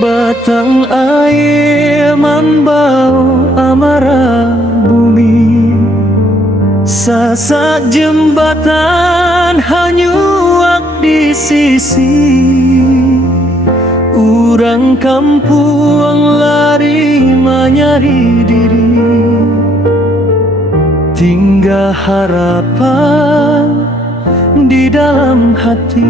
Batang air membau amarah bumi, sasak jembatan hanyuak di sisi. Urang kampung lari menyari diri, tinggal harapan di dalam hati.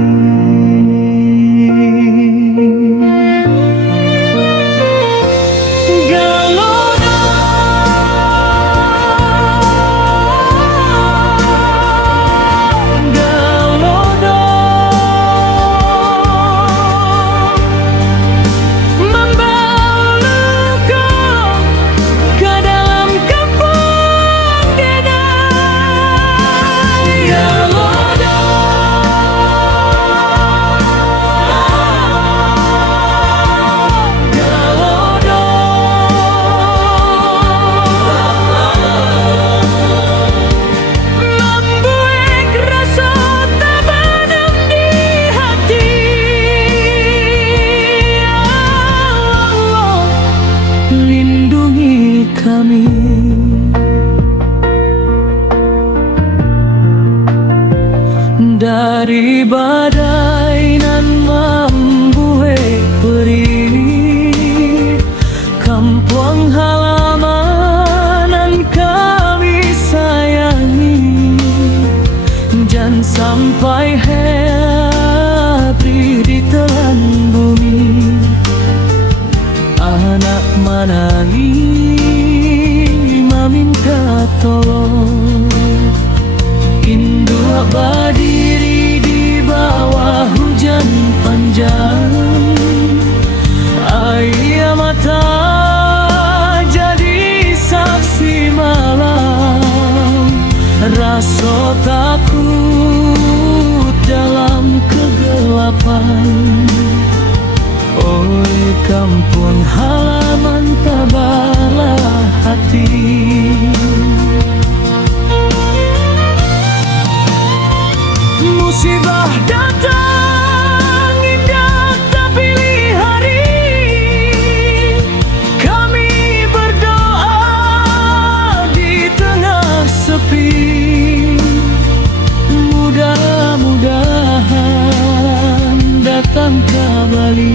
Lindungi kami dari badai nan membuai perih. Kampung halaman nan kami sayangi, jangan sampai habis ditelan bumi. Anak menangis meminta tolong, induk berdiri di bawah hujan panjang. Air mata jadi saksi malam, rasa takut dalam kegelapan. Oi kampung halaman tabahlah hati, musibah datang indah tak pilih hari. Kami berdoa di tengah sepi, mudah-mudahan datang kembali.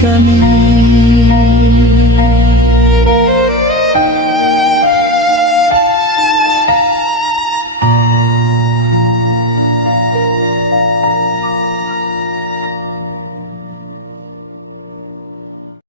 Kami